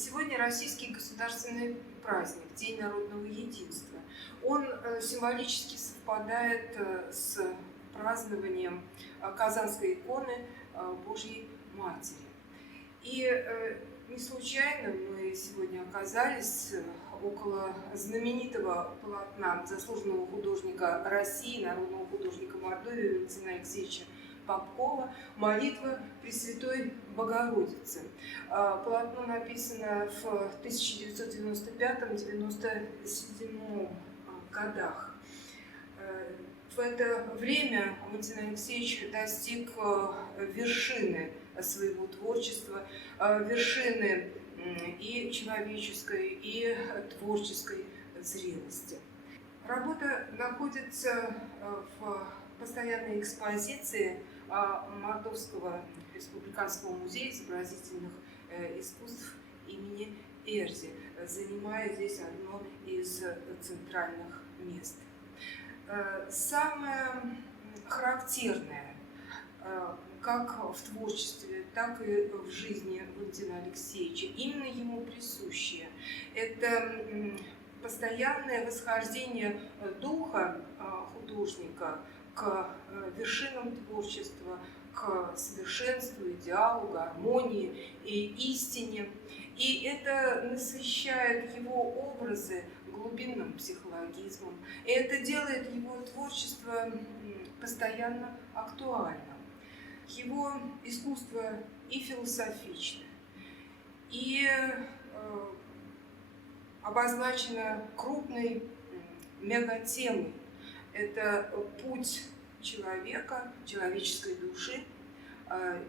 Сегодня российский государственный праздник, День народного единства. Он символически совпадает с празднованием Казанской иконы Божьей Матери. И не случайно мы сегодня оказались около знаменитого полотна заслуженного художника России, народного художника Мордовии Валентина Алексеевича Попкова «Молитва Пресвятой Богородицы». Полотно написано в 1995-1997 годах. В это время Валентин Алексеевич достиг вершины своего творчества, вершины и человеческой, и творческой зрелости. Работа находится в постоянной экспозиции Мордовского республиканского музея изобразительных искусств имени Эрзи, занимая здесь одно из центральных мест. Самое характерное, как в творчестве, так и в жизни Валентина Алексеевича, именно ему присущее, это постоянное восхождение духа художника к вершинам творчества, к совершенству, идеалу, гармонии и истине. И это насыщает его образы глубинным психологизмом. И это делает его творчество постоянно актуальным. Его искусство и философично, и обозначено крупной мегатемой. Это путь человека, человеческой души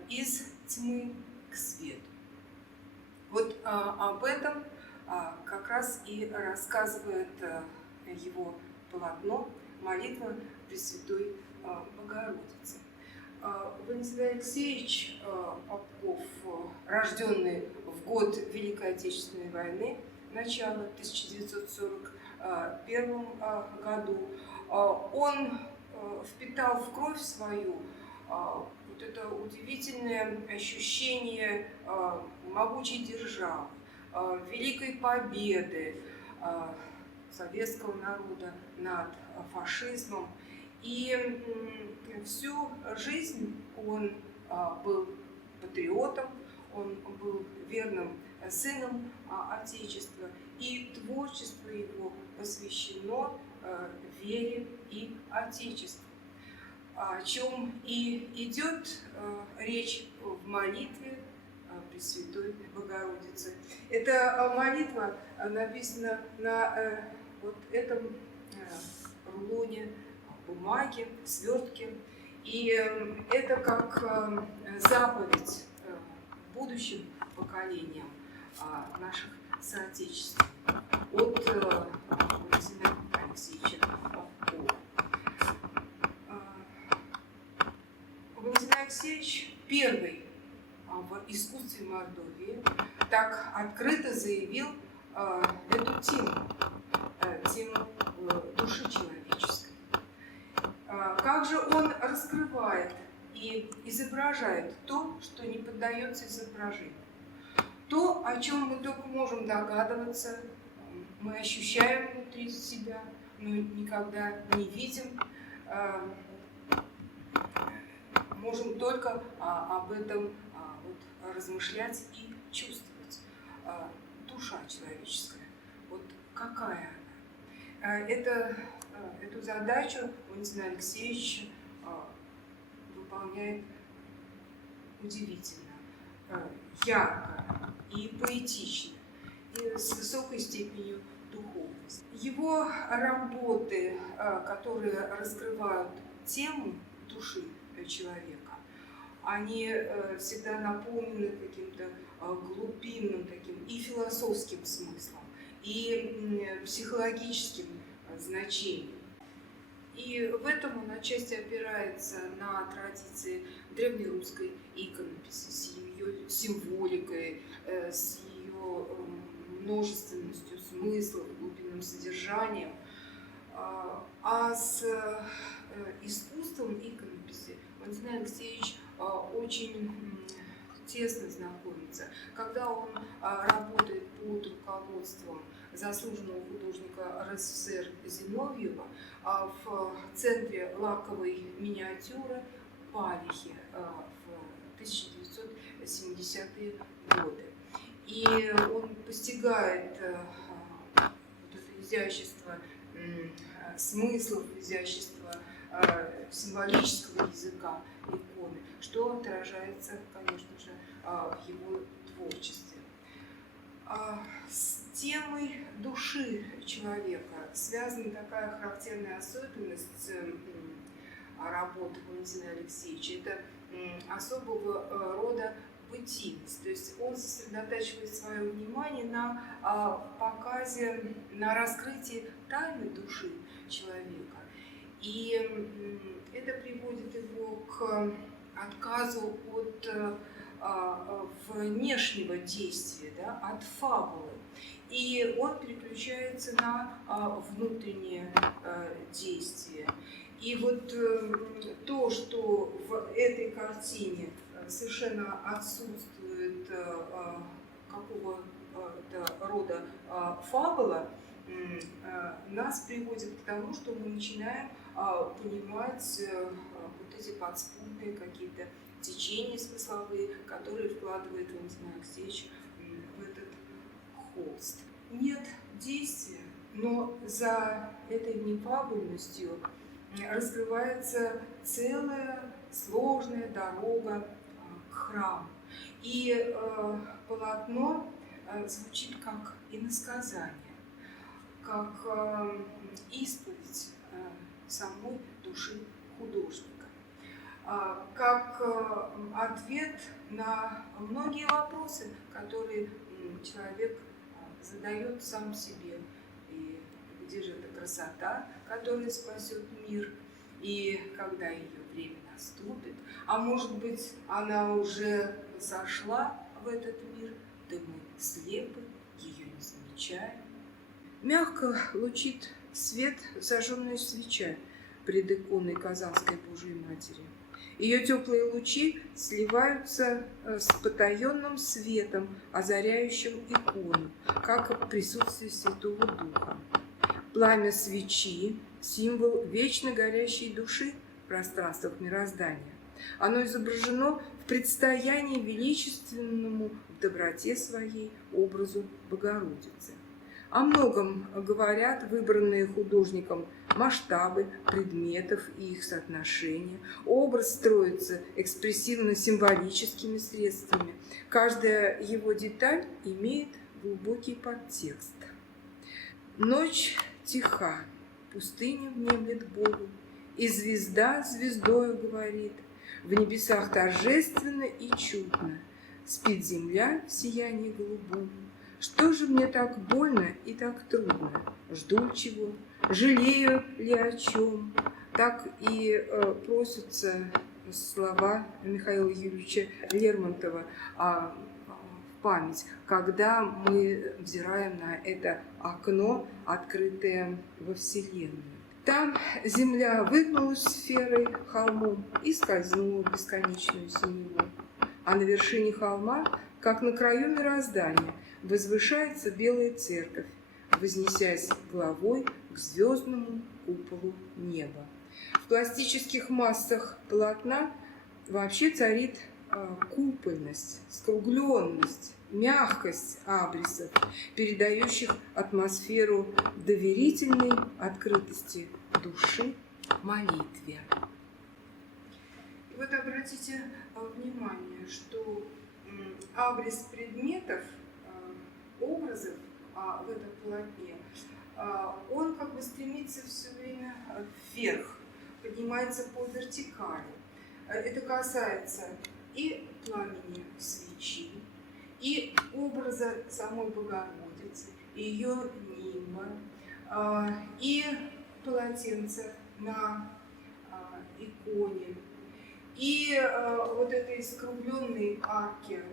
из тьмы к свету. Вот об этом как раз и рассказывает его полотно «Молитва Пресвятой Богородицы». Валентин Алексеевич Попков, рожденный в год Великой Отечественной войны, начало 1941 году, он впитал в кровь свою вот это удивительное ощущение могучей державы, великой победы советского народа над фашизмом. И всю жизнь он был патриотом, он был верным сыном Отечества, и творчество его посвящено вере и Отечеству, о чем и идет речь в молитве Пресвятой Богородицы. Эта молитва написана на вот этом рулоне бумаги, свертки, и это как заповедь будущим поколениям наших соотечественников от Валентина Алексеевича Попкова. Валентин Алексеевич первый в искусстве Мордовии так открыто заявил эту тему души человеческой. Как же он раскрывает и изображает то, что не поддается изображению. То, о чем мы только можем догадываться, мы ощущаем внутри себя, но никогда не видим, можем только об этом размышлять и чувствовать. Душа человеческая, вот какая она. Эту задачу Валентин Алексеевич выполняет удивительно, ярко и поэтично, и с высокой степенью духовности. Его работы, которые раскрывают тему души человека, они всегда наполнены каким-то глубинным таким и философским смыслом, и психологическим значением. И в этом он отчасти опирается на традиции древнерусской иконописи с ее символикой, с ее множественностью смыслов, глубинным содержанием. А с искусством иконописи Валентин Алексеевич очень тесно знакомиться. Когда он работает под руководством заслуженного художника РСФСР Зиновьева в центре лаковой миниатюры Палихи в 1970-е годы. И он постигает вот это изящество смыслов, изящество символического языка иконы, что отражается, конечно же, в его творчестве. С темой души человека связана такая характерная особенность работы Валентина Алексеевича. Это особого рода бытийность. То есть он сосредотачивает свое внимание на показе, на раскрытии тайны души человека. И это приводит его к отказу от внешнего действия, да, от фабулы. И он переключается на внутреннее действие. И вот то, что в этой картине совершенно отсутствует какого-то рода фабула, нас приводит к тому, что мы начинаем понимать вот эти подспудные какие-то течения смысловые, которые вкладывает Валентин Алексеевич в этот холст. Нет действия, но за этой нефабульностью раскрывается целая сложная дорога к храму. И полотно звучит как иносказание, как исповедь самой души художника, как ответ на многие вопросы, которые человек задает сам себе. И где же эта красота, которая спасет мир, и когда ее время наступит, а может быть, она уже зашла в этот мир, да мы слепы, ее не замечаем. Мягко лучит свет зажженная свеча пред иконой Казанской Божией Матери. Ее теплые лучи сливаются с потаенным светом, озаряющим икону, как присутствие Святого Духа. Пламя свечи – символ вечно горящей души в пространствах мироздания. Оно изображено в предстоянии величественному в доброте своей образу Богородицы. О многом говорят выбранные художником масштабы предметов и их соотношения. Образ строится экспрессивно-символическими средствами. Каждая его деталь имеет глубокий подтекст. Ночь тиха, пустыня внемлет Богу, и звезда звездою говорит. В небесах торжественно и чудно спит земля в сиянии голубом. Что же мне так больно и так трудно? Жду чего? Жалею ли о чем? Так и просятся слова Михаила Юрьевича Лермонтова в память, когда мы взираем на это окно, открытое во Вселенную. Там земля выгнулась сферой холмом и скользнула в бесконечную синеву. А на вершине холма, как на краю мироздания, возвышается белая церковь, вознесясь головой к звездному куполу неба. В пластических массах полотна вообще царит купольность, скругленность, мягкость абрисов, передающих атмосферу доверительной открытости души молитве. И вот обратите внимание, что абрис предметов, образов в этом полотне, он как бы стремится все время вверх, поднимается по вертикали. Это касается и пламени свечи, и образа самой Богородицы, и ее нимба, и полотенца на иконе, и вот этой скругленной арки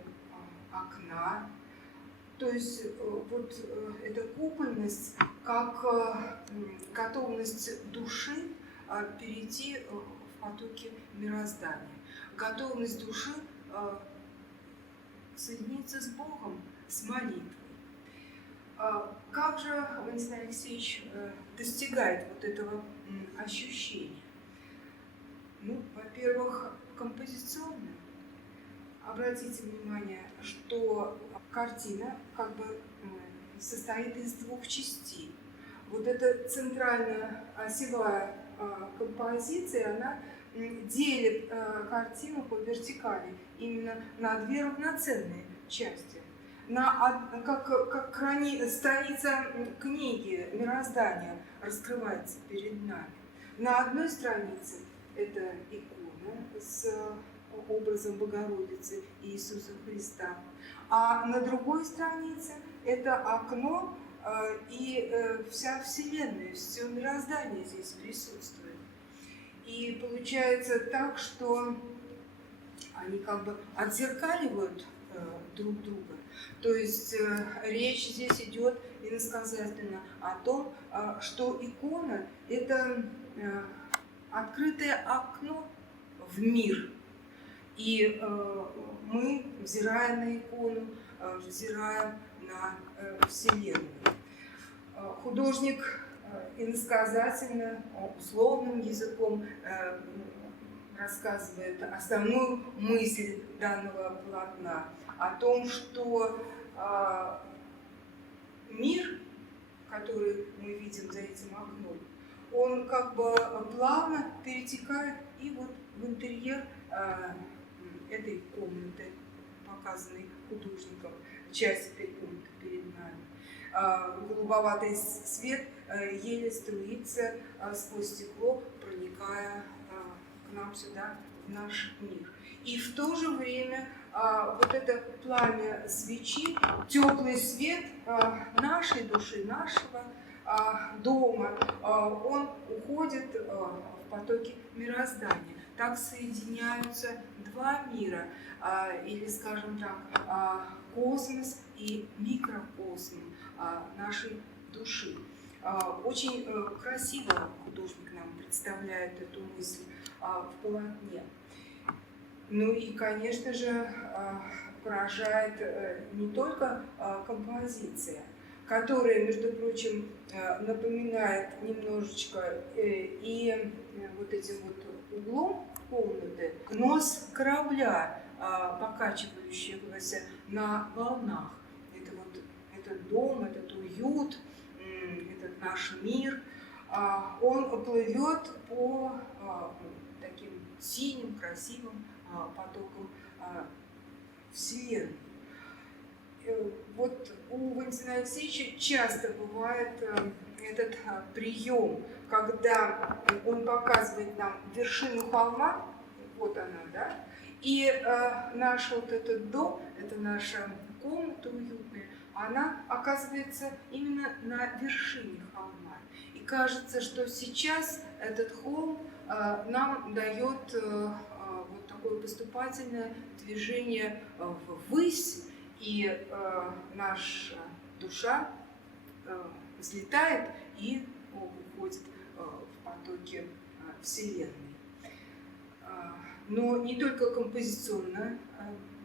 окна. То есть вот эта купольность как готовность души перейти в потоки мироздания, готовность души соединиться с Богом, с молитвой. Как же Валентин Алексеевич достигает вот этого ощущения? Ну, во-первых, композиционно. Обратите внимание, что картина как бы состоит из двух частей. Вот эта центральная осевая композиция, она делит картину по вертикали именно на две равноценные части. Как страница книги мироздания раскрывается перед нами. На одной странице это икона с образом Богородицы и Иисуса Христа, а на другой странице это окно и вся Вселенная, все мироздание здесь присутствует. И получается так, что они как бы отзеркаливают друг друга. То есть речь здесь идет иносказательно о том, что икона – это открытое окно в мир. И мы, взирая на икону, взираем на Вселенную. Художник иносказательно, условным языком рассказывает основную мысль данного полотна о том, что мир, который мы видим за этим окном, он как бы плавно перетекает и вот в интерьер этой комнаты, показанной художником, часть этой комнаты перед нами. Голубоватый свет еле струится сквозь стекло, проникая к нам сюда, в наш мир. И в то же время вот это пламя свечи, теплый свет нашей души, нашего дома, он уходит в потоки мироздания. Так соединяются два мира, или, скажем так, космос и микрокосм нашей души. Очень красиво художник нам представляет эту мысль в полотне. Ну и, конечно же, поражает не только композиция, которая, между прочим, напоминает немножечко и вот этим вот углом комнаты нос корабля, покачивающегося на волнах. Это вот этот дом, этот уют, этот наш мир, он плывет по таким синим, красивым потокам Вселенной. Вот у Валентина Алексеевича часто бывает этот прием, когда он показывает нам вершину холма, вот она, да, и наш вот этот дом, это наша комната уютная, она оказывается именно на вершине холма. И кажется, что сейчас этот холм нам дает вот такое поступательное движение ввысь, и наша душа взлетает и уходит в потоки Вселенной. Но не только композиционно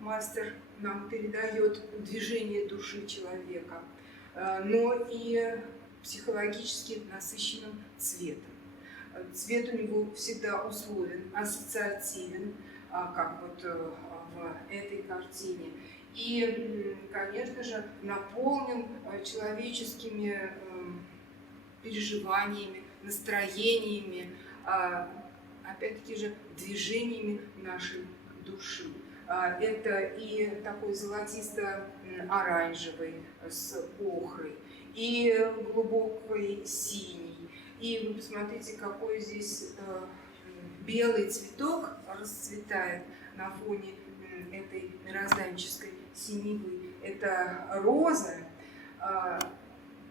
мастер нам передает движение души человека, но и психологически насыщенным цветом. Цвет у него всегда условен, ассоциативен, как вот в этой картине. И, конечно же, наполнен человеческими переживаниями, настроениями, опять-таки же движениями нашей души. Это и такой золотисто-оранжевый с охрой, и глубокой синий. И вы посмотрите, какой здесь белый цветок расцветает на фоне этой мирозданческой синевы. Это роза,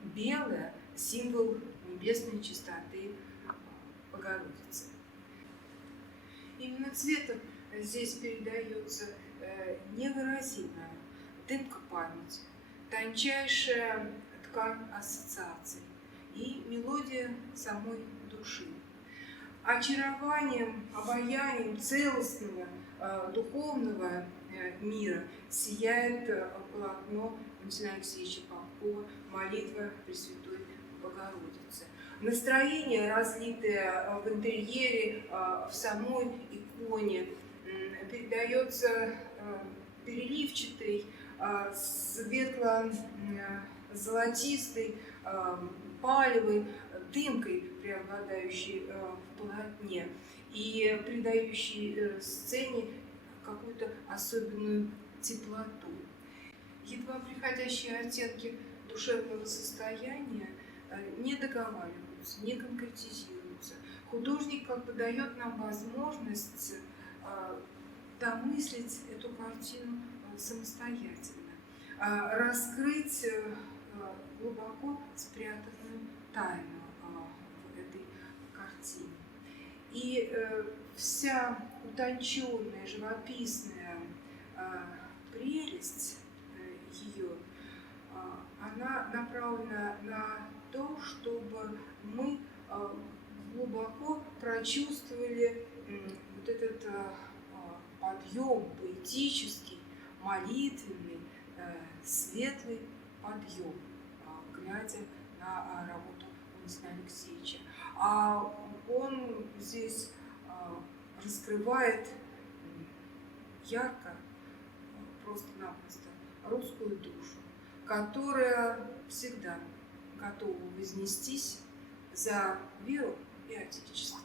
белая, символ небесной чистоты Богородицы. Именно цветом здесь передается невыразимая дымка памяти, тончайшая ткань ассоциаций и мелодия самой души. Очарованием, обаянием целостного духовного мира сияет полотно Валентина Алексеевича Попкова «Молитва Пресвятой Богородицы». Настроение, разлитое в интерьере, в самой иконе, передается переливчатой, светло-золотистой, палевой дымкой, преобладающей в полотне и придающей сцене какую-то особенную теплоту. Едва приходящие оттенки душевного состояния не договариваются, не конкретизируются. Художник как бы дает нам возможность домыслить эту картину самостоятельно, раскрыть глубоко спрятанную тайну в этой картине. И вся утонченная, живописная прелесть ее, она направлена на то, чтобы мы глубоко прочувствовали вот этот подъем поэтический, молитвенный, светлый подъем, глядя на работу Валентина Алексеевича. А он здесь раскрывает ярко, просто-напросто русскую душу, которая всегда готова вознестись за веру и отечество.